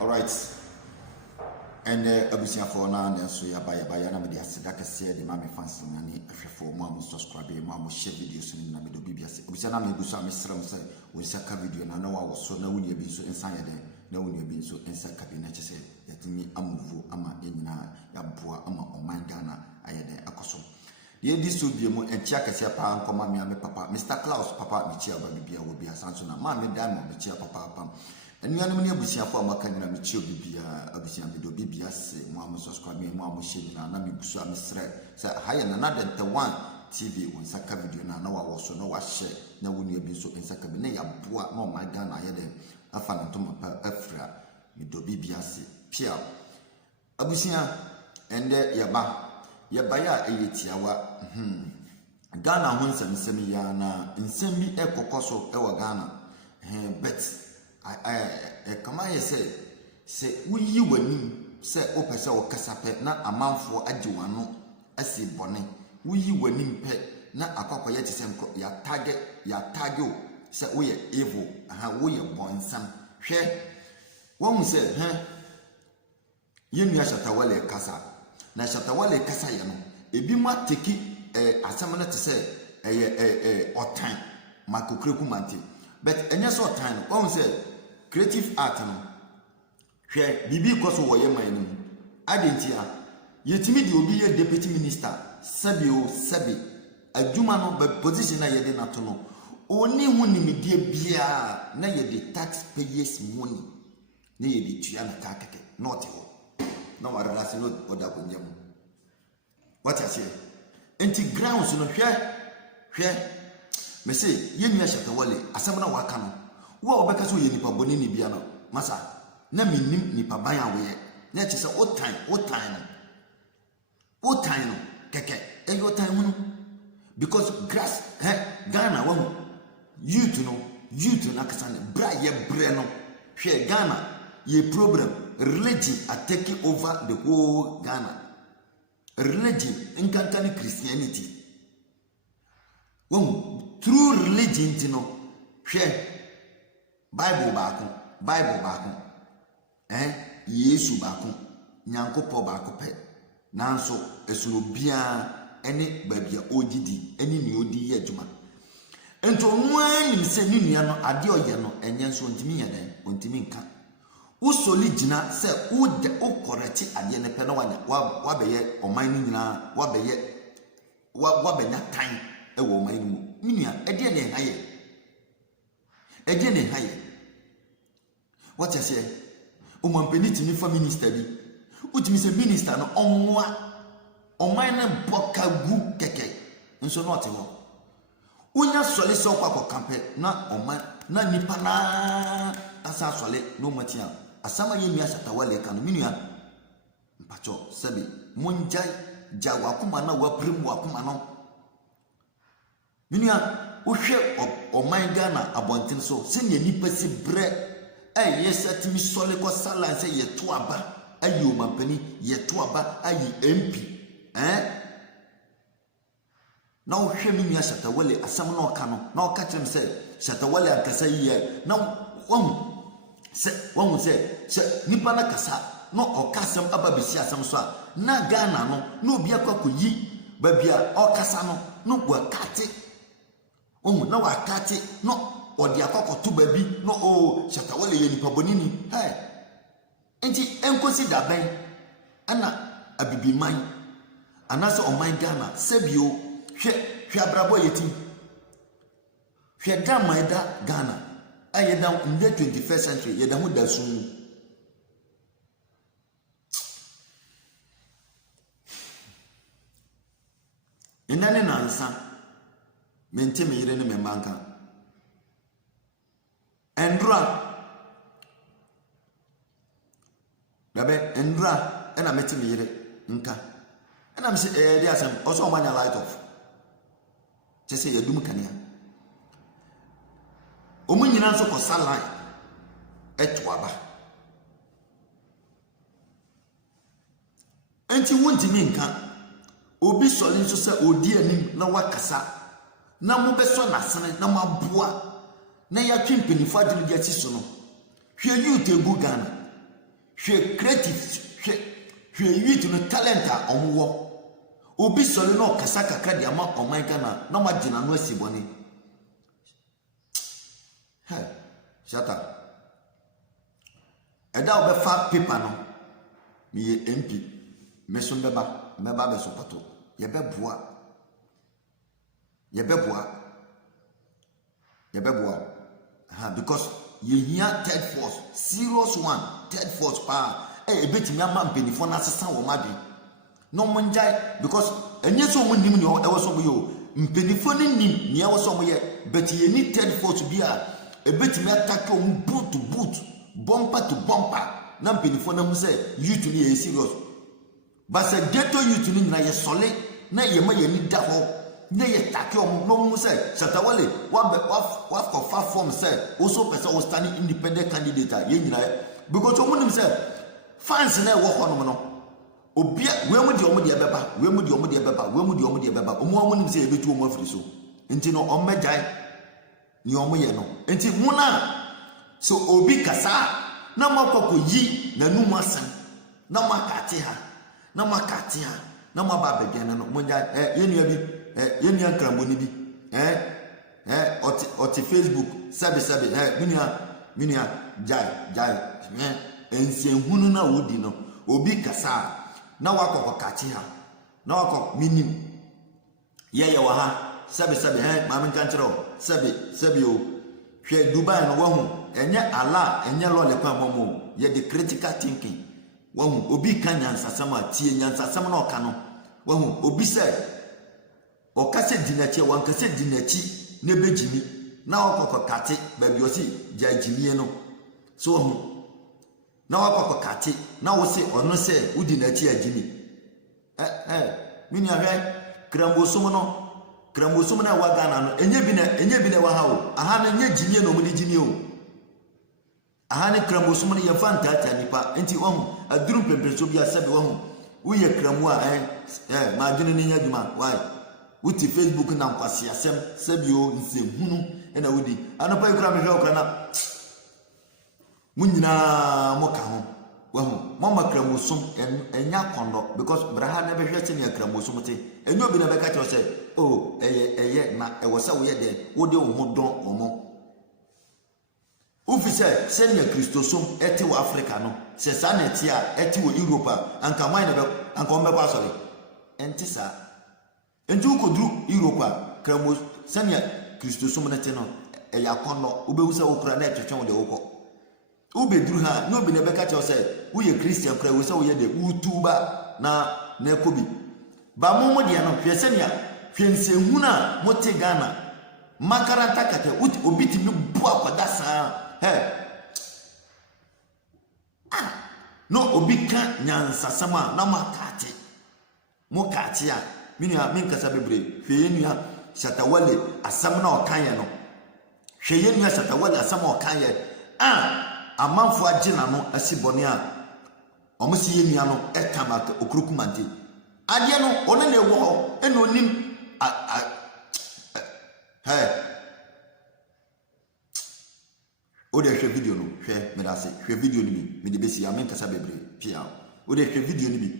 All right. And abusia for na so ya ba na me dia seda kese de ma me fans na ni ahwefo mo am subscribe mo am share videos ni na me do bibia se abusia na me buso am sram se wo saka video na na wa so na woni abi so ensan ya den na woni abi so ensa ka bi na chese yatimi amuvu ama enyina ya boa ama oman Ghana ayede akoso ye di so bie mo entia kese pa nkoma me ame papa Mr. Klaus papa me chia ba bibia wo bia sanso na ma me diamond me chia papa pam enuanum ni abusiafo amaka nyina me chio bibia abusia me do bibia se mo am subscribe me mo am share na me busu am sre say haya na na dente 1 TV won saka video na wa wo so no wa share na woni abi so nsaka be na ya boa ma my Ghana ayede afa na to mapa afra me do bibia se pia abusia ende yaba ya eyetiawa Ghana ho nsem ya na nsem bi ekokoso e wa Ghana bet come on, say, we you win, say, open so casape, not a month for a juano, I see bonnet. We you winning pet, not a copper yet, ya target, say, we are evil, how we are born some. Share one said, you knew Shatawale Casa. Now Shatawale Casa, a bima take it a summoner to say, or time, Marco Crecumanti. But any sort time, one said, creative art no hwe bibi koso wo ye man no adentia yetimi de obi ye deputy minister sabi adwuma no be position na ye de nato no oni hu nimidie bia na ye de taxpayers money na ye de tua na kakeke not ho no wa relation no oda konyam what I say enti grounds no hwe me say ye nua Shatawale asem na waka no wo obeka so ye nipa boni ni bia no masa na minim nipa ban awe na che se o time no keke e yo time no because grass Ghana wo youth na kasane bra ye bre no hwe Ghana ye problem religion are taking over the whole Ghana religion inkankani Christianity wo through religion tino hwe Bible baako Yesu baako Nyankopɔ baako pɛ nanso esuro bia ene babia ogidi ene ni odi ye adwuma ento nwa nim se ni nua no ade oye no enye nso ntimi yeden ontimi nka wo soli gina se wo de o correct ade ne pɛ no wa beye oman ni nyina wa benya tan e wo oman ni mu nua ade ne haye eje ne haye what I say o man peniti ni fa minister bi utimi se minister no onwa oman na boka gu keke nso no te ho unya sole so kwa kampe na oman na nipa na asa sole no matia asama ye mi Shatawale ka no minua mpacho sabi monjai jawa kuma na wa primu akuma no minua uhwe oman Ghana abonten so se ne nipa si bre yesatimi sole ko sala se yeto aba ayi o mampani yeto aba ayi MP na uhwe mi nya Shatawale asam na oka no na oka kyerem se Shatawale akasa yi na won se nipa na kasa na oka asam aba besi asam so a na Ghana no na obi akwakoyi babia okasa no gwa kate na wa kate no odi akokoto babi no Shatawale ye nipa bonini enti enkosi daben ana abibiman anase oman Ghana sebio hwe abrabo yetim hwe daman da Ghana ayeda in the 21st century yeda hu da sun inane nansa mente me yire ne me manka Endra ena meti me yire nka ena me se dey asem oso omanya light off chese yadum kania omunyina nso ko salai etwaba enti wontimi nka obi sole nso se odi anim na wakasa na mo beso nasene na maboa na ya twempeni fadiri dia ti so no hwe youth egu Ghana creative youth no talent a omwo obi sole no kasa kakra de ama oman Ghana na ma gina no asiboni hey shut up eda obefa paper no me MP me so meba be so pato ye beboa because ye hear third force serious one third force pa ebetimi ama mpenifo na asesa wo madu no monjai because enye so mo nim ne e wo so mo yo mpenifo ni nim ne e wo so mo ye but ye ni third force bi a ebetimi attack o boot to boot bumper to bumper na mpenifo na mu say youth ni ye serious but say ghetto youth ni na ye solid na ye ma ye ni da ho na ye take o no mu say Shatawale wa for form say also person o standing independent candidate ye nyina because o mu nim say fans na wo hono no obia we mu de beba omo nim say ebetu omo afiri so enti no ommejai ni omo ye no enti mu na so obi kasa na makoko yi na numu asem na makate ha na maba begena no monja yenua bi yenua kramboni bi oti Facebook sabe minia jai ensienhunu na wodi no obi kasa na wakoko kate ha na wakoko minim yeye wa ha sabe ma men kan kire sabe o hwe Dubai no wahu enye ala enye lole kwa momo ye the critical thinking wahu obi kan nyansasama tie nyansasama na oka no wahu obi se okase dinachi wankase dinachi na bejimi na wakoko kate baby osi jajimie no so wahu na wakoko kate na wo se ono se udi na chi agimi mini ahwe krambosom na wa Ghana no enye bi na wa hawo aha na nye jimie no mu di jimie o aha ne krambosom na ye fantata nipa enti wahu aduru pempeso bi asabe wahu uye kramu a ma adwene ne nya dwuma why wuti Facebook na nkwase asem sabio nsehunu na wudi anopa ikura me hwe okra na munyina moka ho wahu mama kramusum enya kondo because braha na behwe che ne kramusum te enyo bi na beka che say oh eye na e wo se wo ye de wo de wo don omo ufise se ne kristosum eti wo Africa no se sa na eti a eti wo Europe anka man na anka o meba sori enti sa enju ko dru Europe kramus se ne kristosum na te no eya kondo obewu se wo kura na etwetwe wo de wo ko ube duru ha no be na beka che say wo ye Christian kra wo say wo ye de utuba na ekobi ba momo de no hwe se nia hwensenhu na mote Ghana makaranta kate obi ti mi bu akoda sa no obi ka nyansasama na makate mo kate a minua minkasa bebre hwe yenua Shatawale asam na okan no hwe yenua Shatawale asam okan ye amanfo agina no asibone a omosi yenua no etamaka okrukumante ade no one na ewo ho eno nim o de hwe video no hwe me da se hwe video ni bi me de besi amen kasa bebre pia o de hwe video ni bi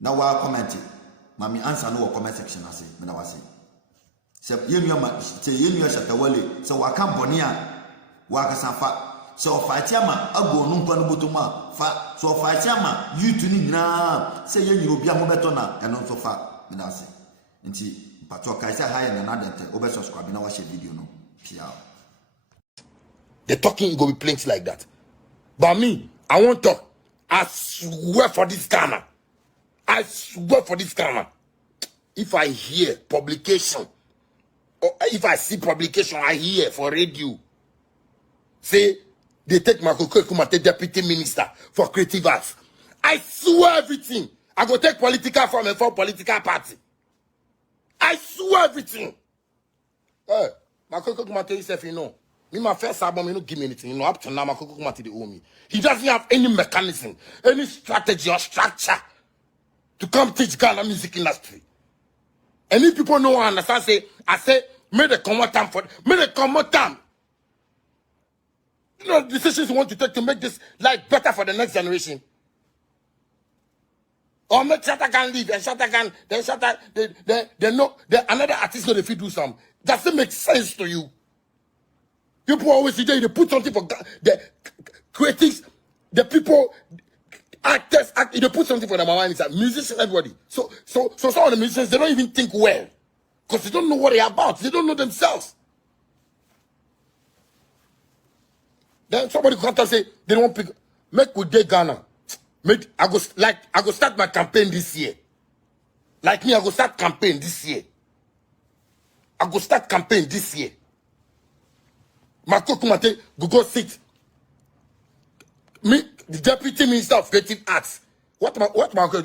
na wa comment mami answer no comment section ase me na wa se se yenua ma se yenua Shatawale se wa ka bone a wa kasa fa so fatiama ago no nkwa no botoma fa so fatiama YouTube ni nyina se yenyi obi ahobeto na eno nso fa me da se nti pato kaisa high na nadente obe subscribe na wa share video no pia the talking go be plenty like that but me I won't talk. I swear for this Ghana if I hear publication or if I see publication I hear for radio say they take Makoko Kumate deputy minister for creative arts. I swear everything. I go take political from a for political party. I swear everything. Hey, Makoko Kumate himself, you know. Me, my first album, you know, give me anything. You know, up to now, Makoko Kumate, they owe me. He doesn't have any mechanism, any strategy or structure to come teach Ghana music industry. And if people know and understand, I say, make the common time. You know, decisions you want to take to make this life better for the next generation. Or make Shatta can leave and Shatta can then Shatta then no then another artist know if you do some. Does it make sense to you? People always say they put something for the critics, the people, actors, they put something for the mama inside. Musicians, everybody. So some of the musicians they don't even think well. Because they don't know what they're about. They don't know themselves. Then somebody come and say they don't pick. Make with day Ghana. I go start my campaign this year. Like me, I go start campaign this year. I go start campaign this year. Marco Kumate go sit. Me, the deputy minister of creative arts. What Marco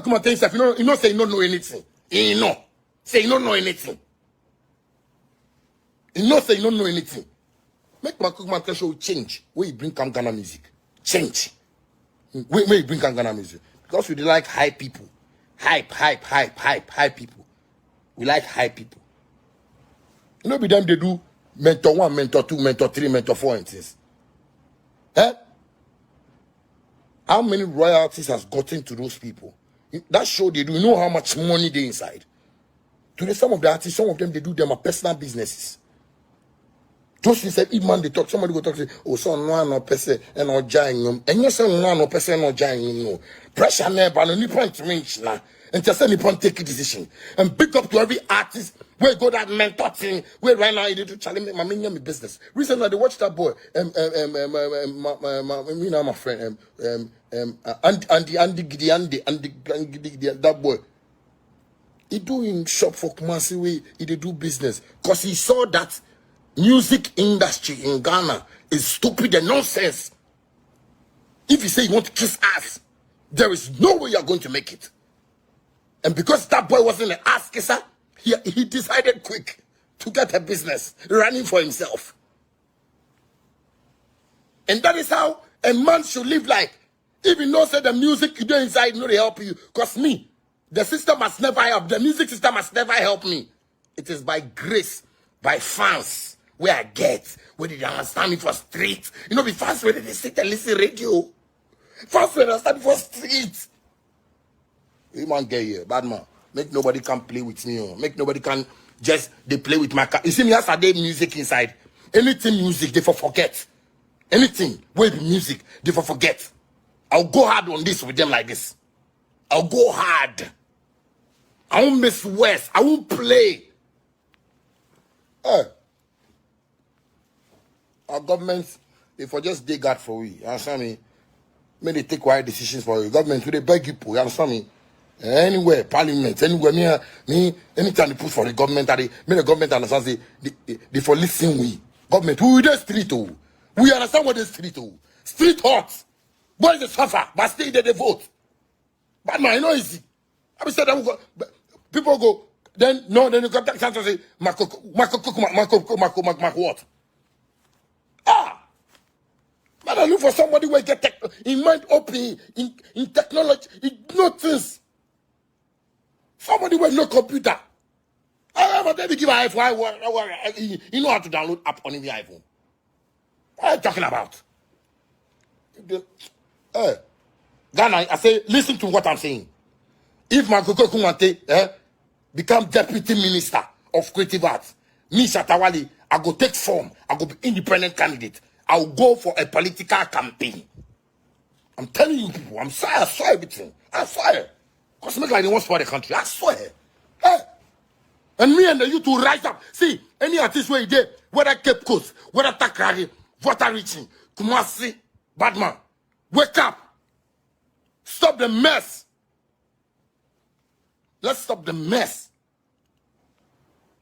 Kumate himself? You know, say he don't know anything. He know. Say you don't know anything. You know say you don't know anything. Make Marco Kumate show change. Where you bring Ghana music. Change. Where you bring Ghana music. Because we like high people. Hype people. We like high people. You know, be them they do mentor 1, mentor 2, mentor 3, mentor 4 and things. Eh? How many royalties has gotten to those people? That show they do. You know how much money they inside. Today, some of the artists, some of them, they do them a personal businesses. Just instead, if man they talk, somebody go talk say, oh, so no person and no giant. And you say no person no giant. No pressure never no ni point reach na. And just say ni point take a decision. And big up to every artist where go that mentor thing. Where right now you do challenge my business. Recently, they watched that boy. You know my friend. Andy Gidi, that boy. He doing shop for Kumasi way. He do business because he saw that music industry in Ghana is stupid and nonsense. If you say you want to kiss ass, there is no way you are going to make it. And because that boy wasn't an ass kisser, he decided quick to get a business running for himself. And that is how a man should live like. Even though say the music you do inside no they help you. Because me, the system must never help. The music system must never help me. It is by grace, by fans, where I get, where they understand me for street. You know, be fans where they sit and listen radio. Fans where they understand me for street. You man get here, bad man. Make nobody can play with me. Oh. Make nobody can just, they play with my car. You see me yesterday music inside. Anything music, they for forget. Anything, where the music, they for forget. I'll go hard on this with them like this. I'll go hard. I won't miss West. I won't play. Our government, if I just dig out for we, you understand me? May they take wise decisions for you. Government, they beg people, you understand me? Anywhere, parliament, anywhere, me, anytime they put for the government, may the government understand, they for listen we. Government, who the street, oh. We understand what the street, oh. Street hot. Boys they suffer, but still they vote. But man, you know easy. I said people go, then you contact Santos say, Marco, what? Man, I look for somebody who get in mind open in technology, in notice. Somebody with no computer. But then they give an iPhone. You know how to download app on the iPhone. What are you talking about? Ghana, I say, listen to what I'm saying. If Marco Kumate become deputy minister of creative arts, me Shatta Wale, I go take form. I go be independent candidate. I will go for a political campaign. I'm telling you people, I swear everything. I swear. Because make like they want to spoil the country. I swear. And me and the youth will rise up. See, any artist where you did, whether Cape Coast, whether Takrari, Water Reaching, Kumasi, Badman, wake up. Stop the mess. Let's stop the mess.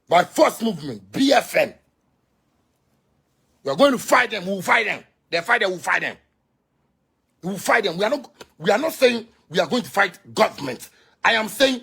By first movement, BFN. We are going to fight them. We will fight them. They fight them. We will fight them. We will fight them. We are not saying we are going to fight government. I am saying